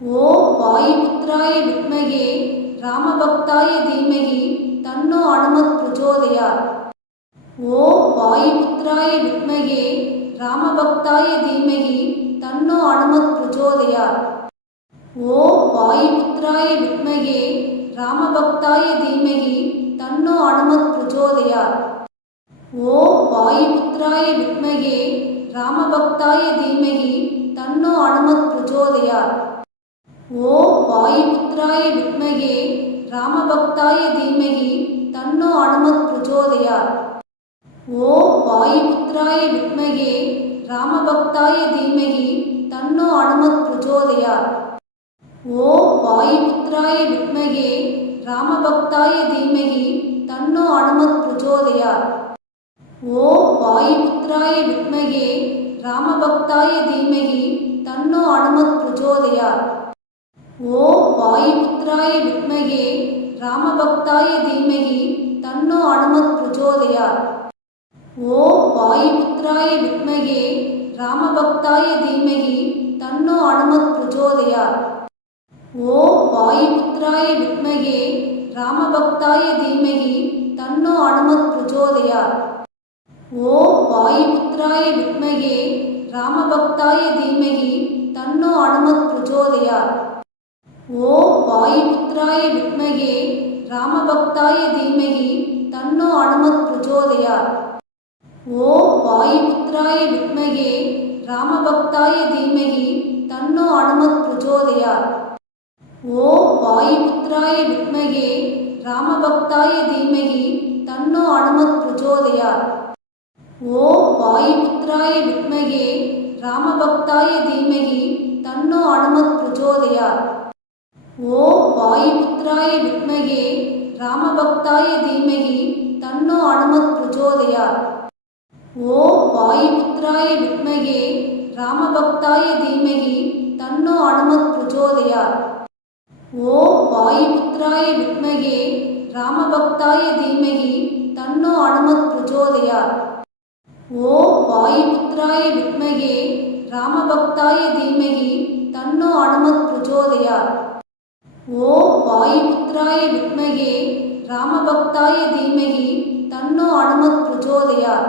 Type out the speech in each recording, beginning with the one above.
ஓம் வாயுபுத்ராய வித்மகே ராமபக்தாய தீமகி தன்னோ அனுமத் பிரச்சோதயாத். ஓம் வாயுபுத்ராய வித்மகே ராமபக்தாய தீமகி தன்னோ அனுமத் பிரச்சோதயாத். ஓம் வாயுபுத்ராய வித்மகே ராமபக்தாய தீமகி தன்னோ அனுமத் பிரச்சோதயாத். ஓம் வாயுபுத்ராய வித்மகே ராமபக்தாய தீமகி தன்னோ அனுமத் பிரச்சோதயாத். ஓம் வாயுபுத்ராய வித்மகே ராமபக்தாய தீமகி தன்னோ அனுமத் பிரச்சோதயாத். ஓம் வாயுபுத்ராய வித்மகே ராமபக்தாய தீமகி தன்னோ அனுமத் பிரச்சோதயாத். ஓம் வாயுபுத்ராய வித்மகே ராமபக்தாய தீமகி தன்னோ அனுமத் பிரச்சோதயாத். ஓம் வாயுபுத்ராய வித்மகே ராமபக்தாய தீமகி தன்னோ அனுமத் பிரச்சோதயாத். ஓம் வாயுபுத்ராய வித்மகே ராமபக்தாய தீமகி தன்னோ அனுமத் பிரச்சோதயாத். ஓம் வாயுபுத்ராய வித்மகே ராமபக்தாய தீமகி தன்னோ அனுமத் பிரச்சோதயாத். ஓம் வாயுபுத்ராய வித்மகே ராமபக்தாய தீமகி தன்னோ அனுமத் பிரச்சோதயாத். ஓம் வாயுபுத்ராய வித்மகே ராமபக்தாய தீமகி தன்னோ அனுமத் பிரச்சோதயாத். ஓம் வாயுபுத்ராய வித்மகே ராமபக்தாய தீமகி தன்னோ அனுமத் பிரச்சோதயாத். ஓம் வாயுபுத்ராய வித்மகே ராமபக்தாய தீமகி தன்னோ அனுமத் பிரச்சோதயாத். ஓம் வாயுபுத்ராய வித்மகே ராமபக்தாய தீமகி தன்னோ அனுமத் பிரச்சோதயாத். ஓம் வாயுபுத்ராய வித்மகே ராமபக்தாய தீமகி தன்னோ அனுமத் பிரச்சோதயாத். ஓம் வாயுபுத்ராய வித்மகே ராமபக்தாய தீமகி தன்னோ அனுமத் பிரச்சோதயாத். ஓம் வாயுபுத்ராய வித்மகே ராமபக்தாய தீமகி தன்னோ அனுமத் பிரச்சோதயாத். ஓம் வாயுபுத்ராய வித்மகே ராமபக்தாய தீமகி தன்னோ அனுமத் பிரச்சோதயாத். ஓம் வாயுபுத்ராய வித்மகே ராமபக்தாய தீமகி தன்னோ அனுமத் பிரச்சோதயாத். ஓம் வாயுபுத்ராய வித்மகே ராமபக்தாய தீமகி தன்னோ அனுமத் பிரச்சோதயாத்.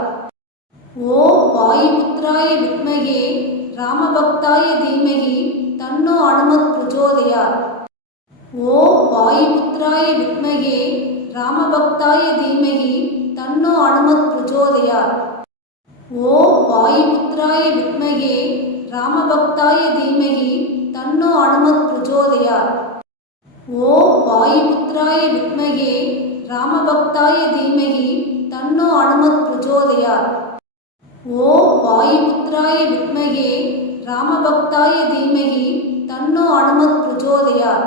ஓம் வாயுபுத்ராய வித்மகே ராமபக்தாய தீமகி தன்னோ அனுமத் பிரச்சோதயாத். ஓம் வாயுபுத்ராய வித்மகே ராமபக்தாய தீமகி தன்னோ அனுமத் பிரச்சோதயாத். ஓம் வாயுபுத்ராய வித்மகே ராமபக்தாய தீமகி தன்னோ அனுமத் பிரச்சோதயாத். ஓம் வாயுபுத்ராய வித்மகே ராமபக்தாய தீமகி தன்னோ அனுமத் பிரச்சோதயாத். ஓம் வாயுபுத்ராய வித்மகே ராமபக்தாய தீமகி தன்னோ அனுமத் பிரச்சோதயாத்.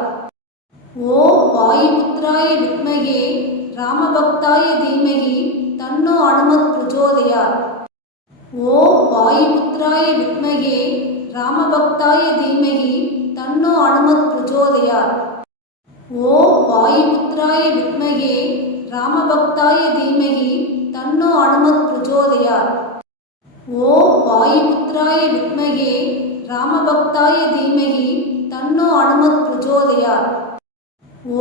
ஓம் வாயுபுத்ராய வித்மகே ராமபக்தாய தீமகி தன்னோ அனுமத் பிரச்சோதயாத். ஓம் வாயுபுத்ராய வித்மகே ராமபக்தாய தீமகி தன்னோ அனுமத் பிரச்சோதயாத். ஓம் வாயுபுத்ராய வித்மகே ராமபக்தாய தீமகி தன்னோ அனுமத் பிரச்சோதயாத். ஓம் வாயுபுத்ராய வித்மகே ராமபக்தாய தீமகி தன்னோ அனுமத் பிரச்சோதயாத்.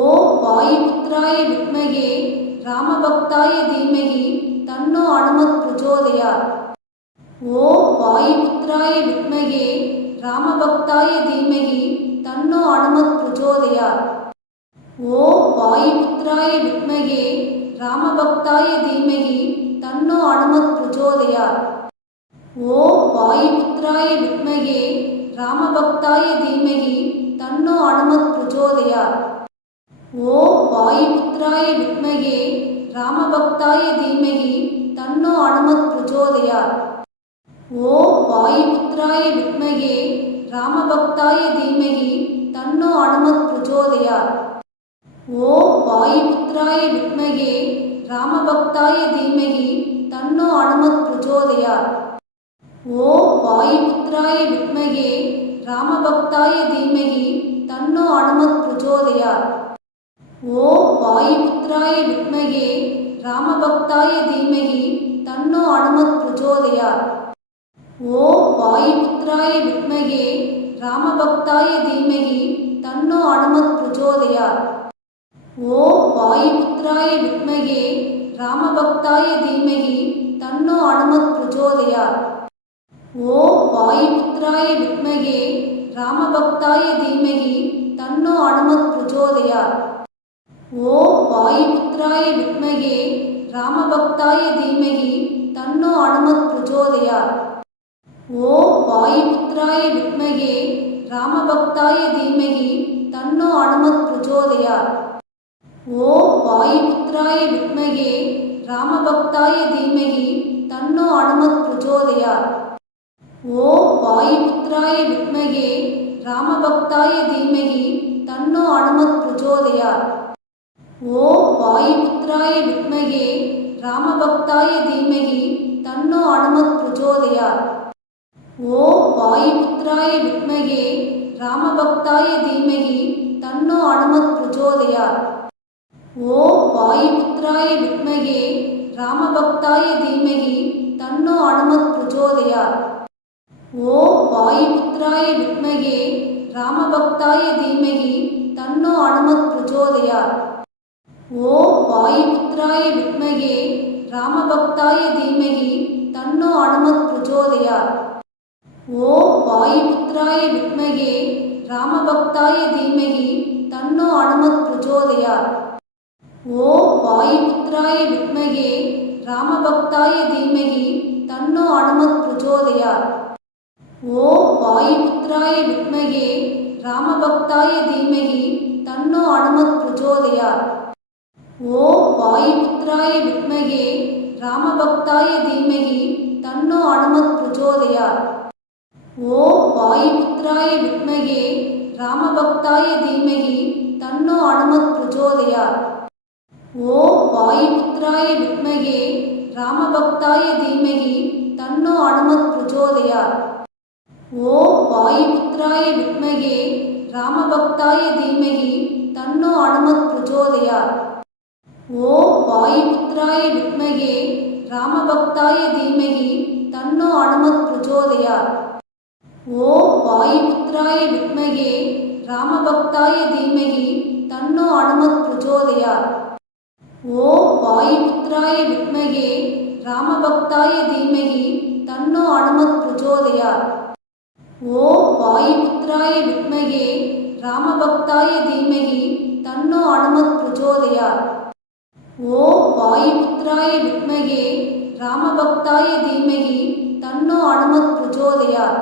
ஓம் வாயுபுத்ராய வித்மகே ராமபக்தாய தீமகி தன்னோ அனுமத் பிரச்சோதயாத். ஓம் வாயுபுத்ராய வித்மகே ராமபக்தாய தீமகி தன்னோ அனுமத் பிரச்சோதயாத். ஓம் வாயுபுத்ராய வித்மகே ராமபக்தாய தீமகி தன்னோ அனுமத் பிரச்சோதயாத். ஓம் வாயுபுத்ராய வித்மகே ராமபக்தாய தீமகி தன்னோ அனுமத் பிரச்சோதயாத். ஓம் வாயுபுத்ராய வித்மகே ராமபக்தாய தீமகி தன்னோ அனுமத் பிரச்சோதயாத். ஓம் வாயுபுத்ராய வித்மகே ராமபக்தாய தீமகி தன்னோ அனுமத் பிரச்சோதயாத். ஓம் வாயுபுத்ராய வித்மகே ராமபக்தாய தீமகி தன்னோ அனுமத் பிரச்சோதயாத். ஓம் வாயுபுத்ராய வித்மகே ராமபக்தாய தீமகி தன்னோ அனுமத் பிரச்சோதயாத். ஓம் வாயுபுத்ராய வித்மகே ராமபக்தாய தீமகி தன்னோ அனுமத் பிரச்சோதயாத். ஓம் வாயுபுத்ராய வித்மகே ராமபக்தாய தீமகி प्रचोदयात्। ॐ वायुपुत्राय विद्महे रामभक्ताय धीमहि तन्नो हनुमत् प्रचोदयात्। ॐ वायुपुत्राय विद्महे रामभक्ताय धीमहि तन्नो हनुमत् प्रचोदयात्। ॐ वायुपुत्राय विद्महे रामभक्ताय धीमहि तन्नो हनुमत् प्रचोदयात्। ॐ वायुपुत्राय विद्महे रामभक्ताय धीमहि तन्नो हनुमत् प्रचोदयात्। ॐ वायुपुत्राय विद्महे रामभक्ताय धीमहि तन्नो हनुमत् प्रचोदयात्। ॐ वायुपुत्राय विद्महे रामभक्ताय धीमहि तन्नो हनुमत् प्रचोदयात्। ॐ वायुपुत्राय विद्महे रामभक्ताय धीमहि तन्नो हनुमत् प्रचोदयात्। ॐ वायुपुत्राय विद्महे रामभक्ताय धीमहि तन्नो हनुमत् प्रचोदयात्। ॐ वायुपुत्राय विद्महे रामभक्ताय धीमहि तन्नो हनुमत् प्रचोदयात्। ॐ वायुपुत्राय विद्महे रामभक्ताय धीमहि तन्नो हनुमत् प्रचोदयात्। ॐ वायुपुत्राय विद्महे रामभक्ताय धीमहि तन्नो हनुमत् प्रचोदयात्। ॐ वायुपुत्राय विद्महे रामभक्ताय धीमहि तन्नो हनुमत् प्रचोदयात्। ॐ वायुपुत्राय विद्महे रामभक्ताय धीमहि तन्नो हनुमत् प्रचोदयात्। ॐ वायुपुत्राय विद्महे रामभक्ताय धीमहि तन्नो हनुमत् प्रचोदयात्। ॐ वायुपुत्राय विद्महे रामभक्ताय धीमहि तन्नो हनुमत् प्रचोदयात्। ॐ वायुपुत्राय विद्महे रामभक्ताय धीमहि तन्नो हनुमत् प्रचोदयात्। ॐ वायुपुत्राय विद्महे रामभक्ताय धीमहि तन्नो हनुमत् प्रचोदयात्। ॐ वायुपुत्राय विद्महे रामभक्ताय धीमहि तन्नो हनुमत् प्रचोदयात्। ॐ वायुपुत्राय विद्महे रामभक्ताय धीमहि तन्नो हनुमत् प्रचोदयात्। ॐ वायुपुत्राय विद्महे रामभक्ताय धीमहि तन्नो हनुमत् प्रचोदयात्। ॐ वायुपुत्राय विद्महे रामभक्ताय धीमहि तन्नो हनुमत् प्रचोदयात्। ॐ वायुपुत्राय विद्महे रामभक्ताय धीमहि तन्नो हनुमत् प्रचोदयात्। ॐ वायुपुत्राय विद्महे रामभक्ताय धीमहि तन्नो हनुमत् प्रचोदयात्।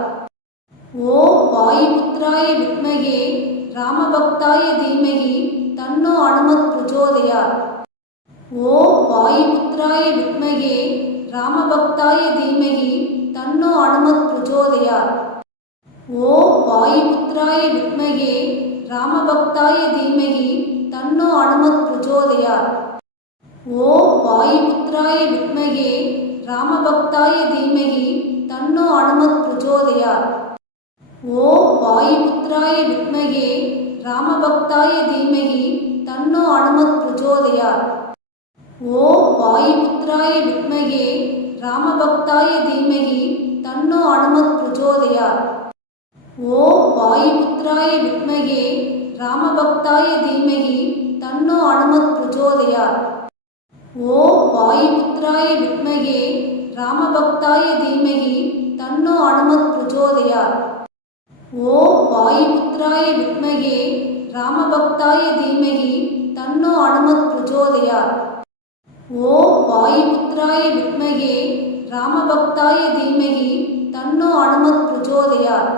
ॐ वायुपुत्राय विद्महे रामभक्ताय धीमहि तन्नो हनुमत् प्रचोदयात्। ॐ वायुपुत्राय विद्महे रामभक्ताय धीमहि तन्नो हनुमत् प्रचोदयात्। ॐ वायुपुत्राय विद्महे रामभक्ताय धीमहि तन्नो हनुमत् प्रचोदयात्। ॐ वायुपुत्राय विद्महे रामभक्ताय धीमहि तन्नो हनुमत् प्रचोदयात्। ॐ वायुपुत्राय विद्महे रामभक्ताय धीमहि तन्नो हनुमत् प्रचोदयात्। ॐ वायुपुत्राय विद्महे रामभक्ताय धीमहि तन्नो हनुमत् प्रचोदयात्। ॐ वायुपुत्राय विद्महे रामभक्ताय धीमहि तन्नो हनुमत् प्रचोदयात्। ॐ वायुपुत्राय विद्महे रामभक्ताय धीमहि तन्नो हनुमत् प्रचोदयात्। ॐ वायुपुत्राय विद्महे रामभक्ताय धीमहि तन्नो हनुमत् प्रचोदयात्। ॐ वायुपुत्राय विद्महे रामभक्ताय धीमहि तन्नो हनुमत् प्रचोदयात्।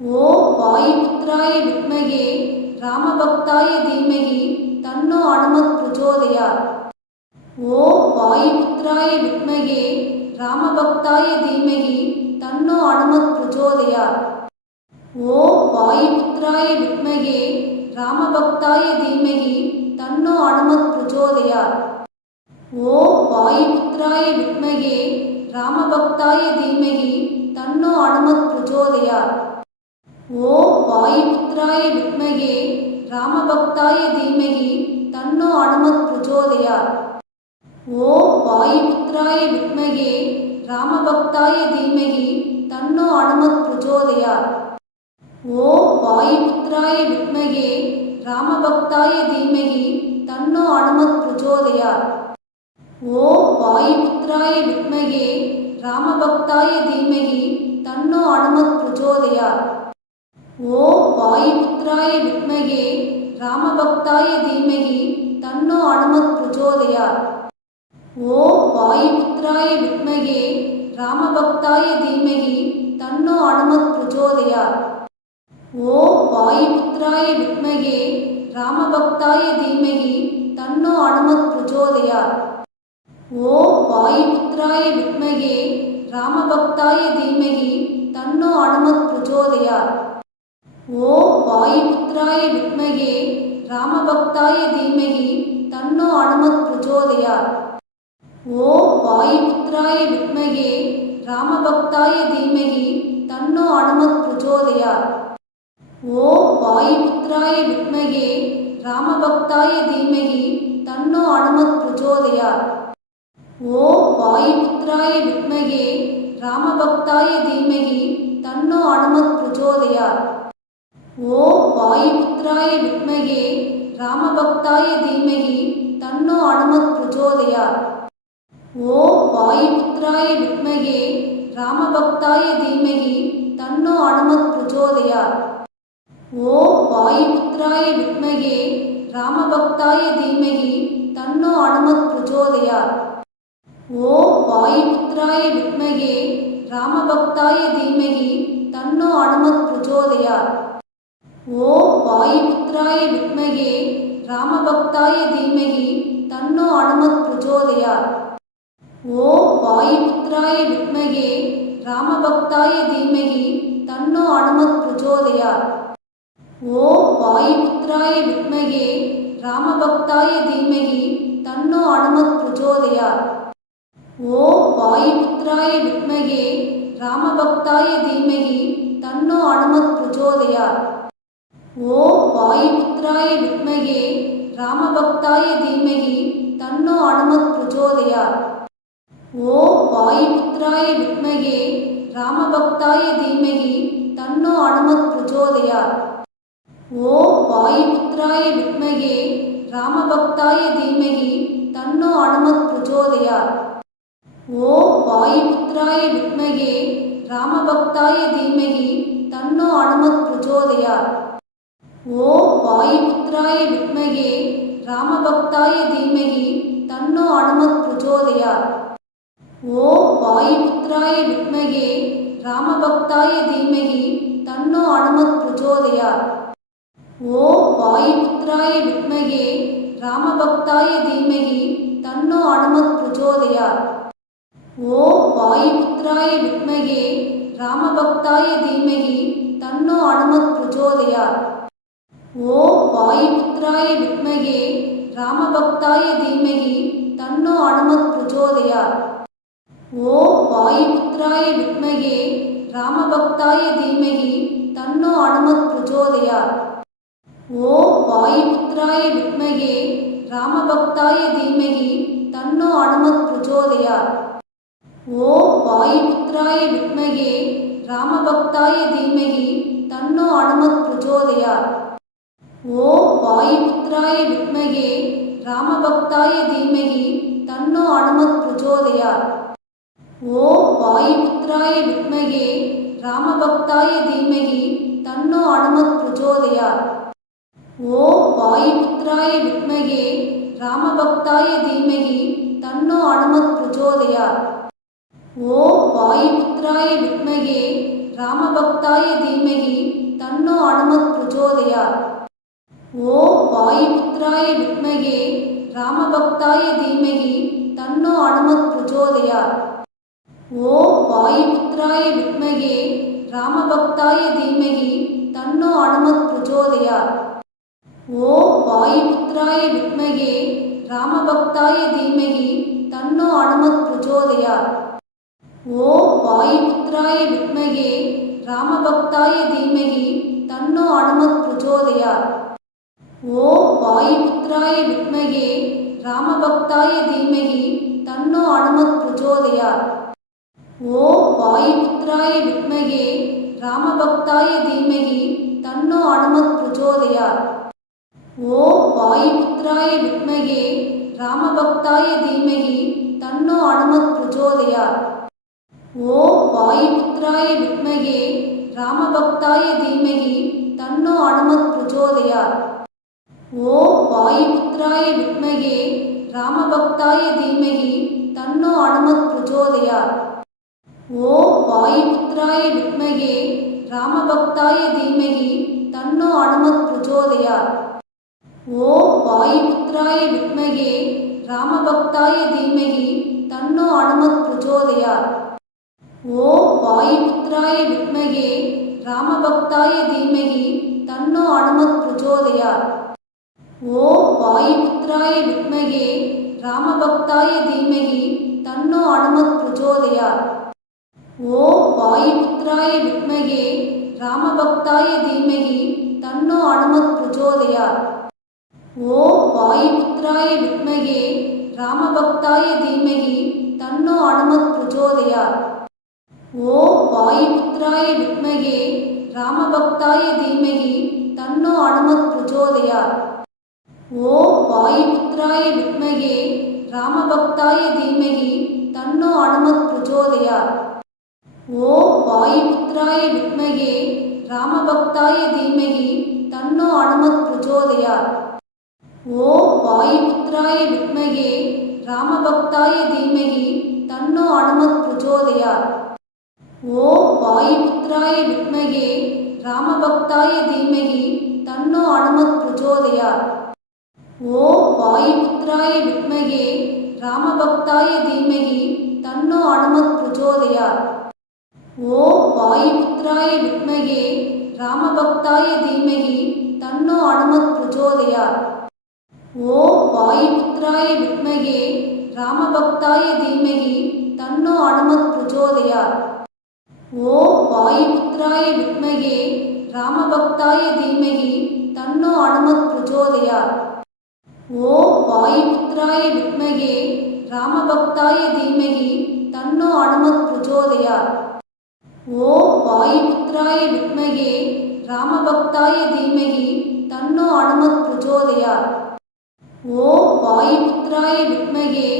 ॐ वायुपुत्राय विद्महे रामभक्ताय धीमहि तन्नो हनुमत् प्रचोदयात्। ॐ वायुपुत्राय विद्महे रामभक्ताय धीमहि तन्नो हनुमत् प्रचोदयात्। ॐ वायुपुत्राय विद्महे रामभक्ताय धीमहि तन्नो हनुमत् प्रचोदयात्। ॐ वायुपुत्राय विद्महे रामभक्ताय धीमहि तन्नो हनुमत् प्रचोदयात्। ॐ वायुपुत्राय विद्महे रामभक्ताय धीमहि तन्नो हनुमत् प्रचोदयात्। ॐ वायुपुत्राय विद्महे रामभक्ताय धीमहि तन्नो हनुमत् प्रचोदयात्। ॐ वायुपुत्राय वायुपुत्राय विद्महे रामभक्ताय धीमहि तन्नो हनुमत् प्रचोदयात्। ओम वायुपुत्राय विद्महे रामभक्ताय धीमहि तन्नो हनुमत् प्रचोदयात्। ओम वायुपुत्राय विद्महे रामभक्ताय धीमहि तन्नो हनुमत् प्रचोदयात्। ओम वायुपुत्राय विद्महे रामभक्ताय धीमहि तन्नो हनुमत् प्रचोदयात्। ओम वायुपुत्राय विद्महे रामभक्ताय धीमहि तन्नो हनुमत् प्रचोदयात्। ओम वायुपुत्राय विद्महे रामभक्ताय धीमहि तन्नो हनुमत् प्रचोदयात्। ओम वायुपुत्राय विद्महे रामभक्ताय धीमहि तन्नो हनुमत् प्रचोदयात्। ओम वायुपुत्राय विद्महे रामभक्ताय धीमहि तन्नो हनुमत् प्रचोदयात्। ओम वायुपुत्राय विद्महे रामभक्ताय धीमहि तन्नो हनुमत् प्रचोदयात्। ओम वायुपुत्राय विद्महे रामभक्ताय धीमहि तन्नो हनुमत् प्रचोदयात्। ओम वायुपुत्राय विद्महे रामभक्ताय धीमहि तन्नो हनुमत् प्रचोदयात्। ओम वायुपुत्राय विद्महे रामभक्ताय धीमहि तन्नो हनुमत् प्रचोदयात्। ओम वायुपुत्राय विद्महे रामभक्ताय धीमहि तन्नो हनुमत् प्रचोदयात्। ओम वायुपुत्राय विद्महे रामभक्ताय धीमहि तन्नो हनुमत् प्रचोदयात्। ओम वायुपुत्राय विद्महे रामभक्ताय धीमहि तन्नो हनुमत् प्रचोदयात्। ओम वायुपुत्राय विद्महे रामभक्ताय धीमहि तन्नो हनुमत् प्रचोदयात्। ओम वायुपुत्राय विद्महे रामभक्ताय धीमहि तन्नो हनुमत् प्रचोदयात्। ओम वायुपुत्राय विद्महे रामभक्ताय धीमहि तन्नो हनुमत् प्रचोदयात्। ओम वायुपुत्राय विद्महे रामभक्ताय धीमहि तन्नो हनुमत् प्रचोदयात्। ओम वायुपुत्राय विद्महे रामभक्ताय धीमहि तन्नो हनुमत् प्रचोदयात्। ओम वायुपुत्राय विद्महे रामभक्ताय धीमहि तन्नो हनुमत् प्रचोदयात्। ओम वायुपुत्राय विद्महे रामभक्ताय धीमहि तन्नो हनुमत् प्रचोदयात्। ओम वायुपुत्राय विद्महे रामभक्ताय धीमहि तन्नो हनुमत् प्रचोदयात्। ओम वायुपुत्राय विद्महे रामभक्ताय धीमहि तन्नो हनुमत् प्रचोदयात्। ओम वायुपुत्राय विद्महे रामभक्ताय धीमहि तन्नो हनुमत् प्रचोदयात्। ओम वायुपुत्राय विद्महे रामभक्ताय धीमहि तन्नो हनुमत् प्रचोदयात्। ओम वायुपुत्राय विद्महे रामभक्ताय धीमहि तन्नो हनुमत् प्रचोदयात्। ओम वायुपुत्राय विद्महे रामभक्ताय धीमहि तन्नो हनुमत् प्रचोदयात्। ओम वायुपुत्राय विद्महे रामभक्ताय धीमहि तन्नो हनुमत् प्रचोदयात्। ओम वायुपुत्राय विद्महे रामभक्ताय धीमहि तन्नो हनुमत् प्रचोदयात्। ओम वायुपुत्राय विद्महे रामभक्ताय धीमहि तन्नो हनुमत् प्रचोदयात्। ओम वायुपुत्राय विद्महे रामभक्ताय धीमहि तन्नो हनुमत् प्रचोदयात्। ओम वायुपुत्राय विद्महे रामभक्ताय धीमहि तन्नो हनुमत् प्रचोदयात्। ओम वायुपुत्राय विद्महे रामभक्ताय धीमहि तन्नो हनुमत् प्रचोदयात्। ओम वायुपुत्राय विद्महे रामभक्ताय धीमहि तन्नो हनुमत् प्रचोदयात्। ओम वायुपुत्राय विद्महे रामभक्ताय धीमहि तन्नो हनुमत् प्रचोदयात्। ओम वायुपुत्राय विद्महे रामभक्ताय धीमहि तन्नो हनुमत् प्रचोदयात्। ओम वायुपुत्राय विद्महे रामभक्ताय धीमहि तन्नो हनुमत् प्रचोदयात्। ओम वायुपुत्राय विद्महे रामभक्ताय धीमहि तन्नो हनुमत् प्रचोदयात्। ओम वायुपुत्राय विद्महे रामभक्ताय धीमहि तन्नो हनुमत् प्रचोदयात्। ओम वायुपुत्राय विद्महे रामभक्ताय धीमहि तन्नो हनुमत् प्रचोदयात्। ओम वायुपुत्राय विद्महे रामभक्ताय धीमहि तन्नो हनुमत् प्रचोदयात्। ओम वायुपुत्राय विद्महे रामभक्ताय धीमहि तन्नो हनुमत् प्रचोदयात्। ओम वायुपुत्राय विद्महे रामभक्ताय धीमहि तन्नो हनुमत् प्रचोदयात्। ओम वायुपुत्राय विद्महे रामभक्ताय धीमहि तन्नो हनुमत् प्रचोदयात्। ओम वायुपुत्राय विद्महे रामभक्ताय धीमहि तन्नो हनुमत् प्रचोदयात्। ओम वायुपुत्राय विद्महे रामभक्ताय धीमहि तन्नो हनुमत् प्रचोदयात्। ओम वायुपुत्राय विद्महे रामभक्ताय धीमहि तन्नो हनुमत् प्रचोदयात्। ओम वायुपुत्राय विद्महे रामभक्ताय धीमहि तन्नो हनुमत् प्रचोदयात्। ओम वायुपुत्राय विद्महे रामभक्ताय धीमहि तन्नो हनुमत् प्रचोदयात्। ओम वायुपुत्राय विद्महे रामभक्ताय धीमहि तन्नो हनुमत् प्रचोदयात्। ओम वायुपुत्राय विद्महे रामभक्ताय धीमहि तन्नो हनुमत् प्रचोदयात्। ओम वायुपुत्राय विद्महे रामभक्ताय धीमहि तन्नो हनुमत् प्रचोदयात्। ओम वायुपुत्राय विद्महे रामभक्ताय धीमहि तन्नो हनुमत् प्रचोदयात्। ओम वायुपुत्राय विद्महे रामभक्ताय धीमहि तन्नो हनुमत् प्रचोदयात्। ओम वायुपुत्राय विद्महे रामभक्ताय धीमहि तन्नो हनुमत् प्रचोदयात्। ओम वायुपुत्राय विद्महे रामभक्ताय धीमहि तन्नो हनुमत् प्रचोदयात्। ओम वायुपुत्राय विद्महे रामभक्ताय धीमहि तन्नो हनुमत् प्रचोदयात्। ओम वायुपुत्राय विद्महे रामभक्ताय धीमहि तन्नो हनुमत् प्रचोदयात्। ओम वायुपुत्राय विद्महे रामभक्ताय धीमहि तन्नो हनुमत् प्रचोदयात्। ओम वायुपुत्राय विद्महे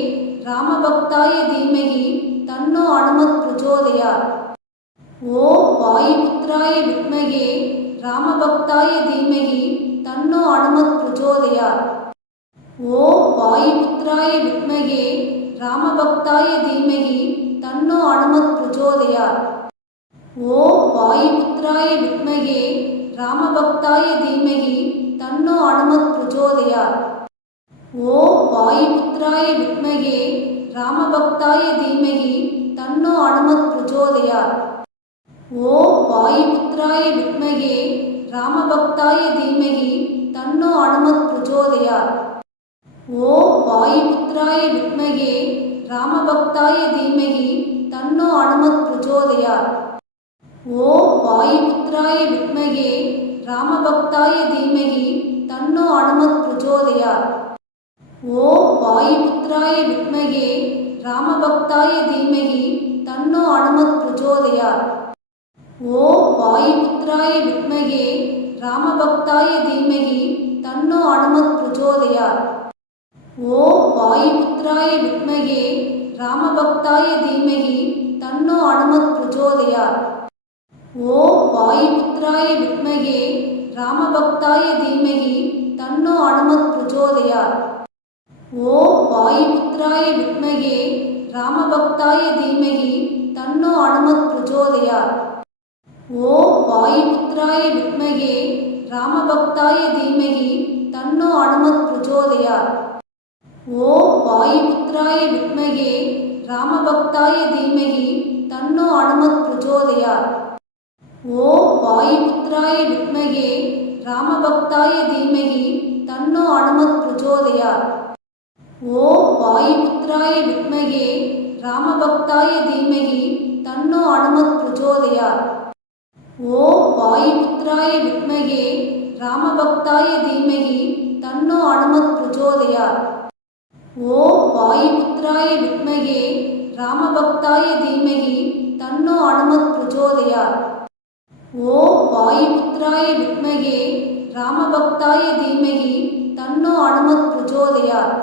रामभक्ताय धीमहि तन्नो हनुमत् प्रचोदयात्। ओम वायुपुत्राय विद्महे रामभक्ताय धीमहि तन्नो हनुमत् प्रचोदयात्। ओम वायुपुत्राय विद्महे रामभक्ताय धीमहि तन्नो हनुमत् प्रचोदयात्। ओम वायुपुत्राय विद्महे रामभक्ताय धीमहि तन्नो हनुमत् प्रचोदयात्। ओम वायुपुत्राय विद्महे रामभक्ताय धीमहि तन्नो हनुमत् प्रचोदयात्। ओम वायुपुत्राय विद्महे रामभक्ताय धीमहि तन्नो हनुमत् प्रचोदयात्। ओम वायुपुत्राय विद्महे रामभक्ताय धीमहि तन्नो हनुमत् प्रचोदयात्। ओम वायुपुत्राय विद्महे रामभक्ताय धीमहि तन्नो हनुमत् प्रचोदयात्। ओम वायुपुत्राय विद्महे रामभक्ताय धीमहि तन्नो हनुमत् प्रचोदयात्। ओम वायुपुत्राय विद्महे रामभक्ताय धीमहि तन्नो हनुमत् प्रचोदयात्। ओम वायुपुत्राय विद्महे रामभक्ताय धीमहि तन्नो हनुमत् प्रचोदयात्। ओम वायुपुत्राय विद्महे रामभक्ताय धीमहि तन्नो हनुमत् प्रचोदयात्। ओम वायुपुत्राय विद्महे रामभक्ताय धीमहि तन्नो हनुमत् प्रचोदयात्। ओम वायुपुत्राय विद्महे रामभक्ताय धीमहि तन्नो हनुमत् प्रचोदयात्। ओम वायुपुत्राय विद्महे रामभक्ताय धीमहि तन्नो हनुमत् प्रचोदयात्। ओम वायुपुत्राय विद्महे रामभक्ताय धीमहि तन्नो हनुमत् प्रचोदयात्। ओम वायुपुत्राय विद्महे रामभक्ताय धीमहि तन्नो हनुमत् प्रचोदयात्। ओम वायुपुत्राय विद्महे रामभक्ताय धीमहि तन्नो हनुमत् प्रचोदयात्। ओम वायुपुत्राय विद्महे रामभक्ताय धीमहि तन्नो हनुमत् प्रचोदयात्। ஓம் வாயுபுத்ராய வித்மகே ராமபக்தாய தீமகி தன்னோ அனுமத் பிரச்சோதயாத்.